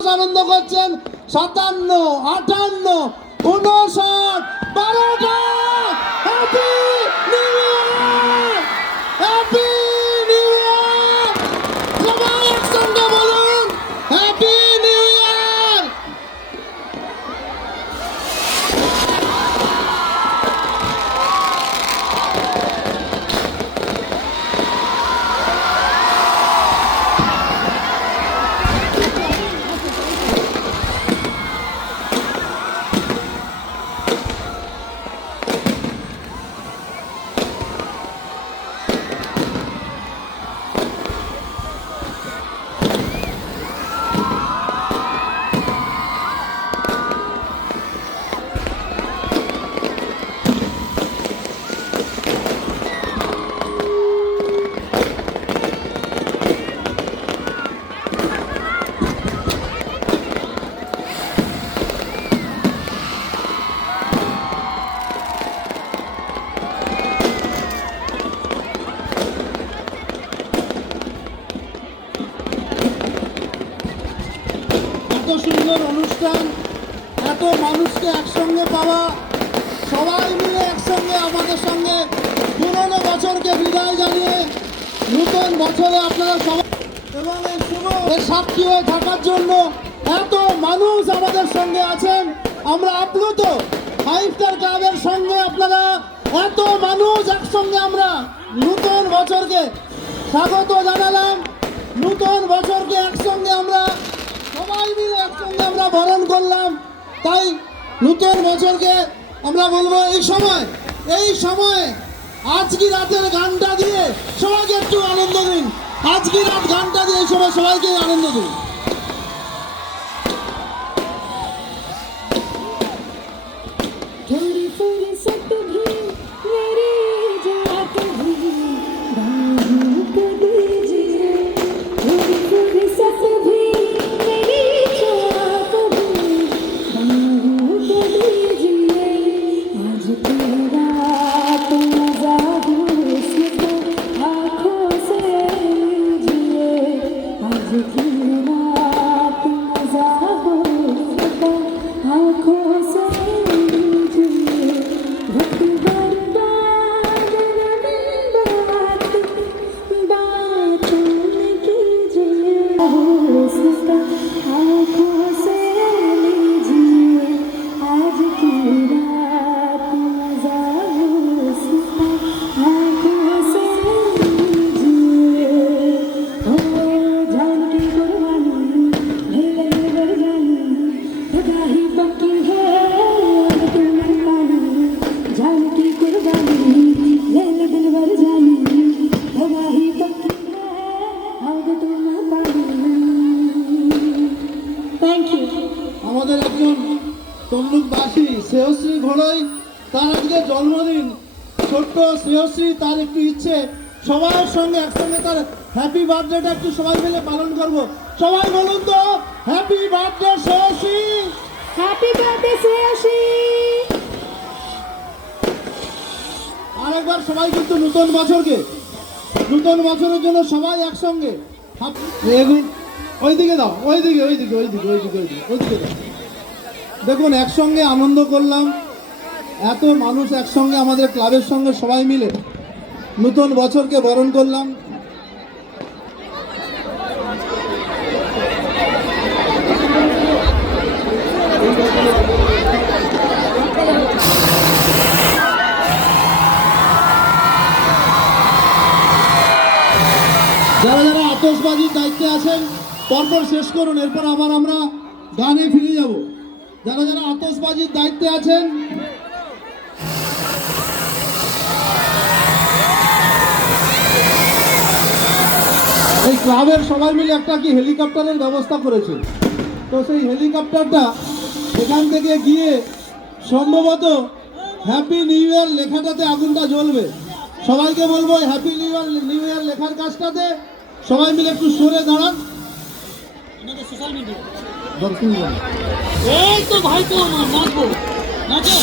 আনন্দ করছেন 57, 58, 59, 12টা। Happy new year, happy new year. সবাই একসঙ্গে বলুন হ্যাপি নিউ ইয়ার। এত সুন্দর অনুষ্ঠান, এত মানুষকে একসঙ্গে পাওয়া, সবাই মিলে একসঙ্গে আমাদের সঙ্গে পুরনো বছরকে বিদায় জানিয়ে নতুন বছরে আপনারা সবাই এবং এই শুভ সাক্ষী হয়ে থাকার জন্য এত মানুষ আমাদের সঙ্গে আছেন। আমরা আপ্লুত, 5 স্টার ক্লাবের সঙ্গে আপনারা এত মানুষ একসঙ্গে আমরা নতুন বছরকে স্বাগত জানালাম। নতুন বছরকে একসঙ্গে আমরা সবাই মিলে একসঙ্গে আমরা বরণ করলাম। তাই নতুন বছরকে আমরা বলবো এই সময় আজকে রাতের গানটা দিয়ে সবাইকে একটু আনন্দ দিন। আজকে রাত গানটা দিয়ে এই সময় সবাইকে আনন্দ দিন। আমাদের একজন তমলুকবাসী শ্রেয়শ্রী ঘোড়াই, তার আজকে জন্মদিন। ছোট্ট শ্রেয়শ্রী, তার একটু ইচ্ছে সবার সঙ্গে একসঙ্গে তার হ্যাপি বার্থডেটা একটু সবাই মিলে পালন করব। সবাই বলুন তো happy birthday Shreyashree, happy birthday Shreyashree. আরেকবার সবাই কিন্তু নতুন বছরের জন্য সবাই একসঙ্গে ওইদিকে দাও, ওইদিকে দাও। দেখুন একসঙ্গে আনন্দ করলাম, এত মানুষ একসঙ্গে আমাদের ক্লাবের সঙ্গে সবাই মিলে নতুন বছরকে বরণ করলাম। যারা যারা আতশবাজির দায়িত্বে আছেন পরপর শেষ করুন, এরপর আবার আমরা গানে ফিরে যাব। যারা যারা আতশবাজির দায়িত্বে আছেন এই ক্লাবের সবাই মিলে একটা কি হেলিকপ্টারের ব্যবস্থা করেছে। তো সেই হেলিকপ্টারটা এখান থেকে গিয়ে সম্ভবত হ্যাপি নিউ ইয়ার লেখাটাতে আগুনটা জ্বলবে। সবাইকে বলবো হ্যাপি নিউ ইয়ার লেখার কাজটাতে সবাই মিলে একটু সরে দাঁড়ান। সোশ্যাল মিডিয়া এই তো ভাই তো নাচবো নাচো।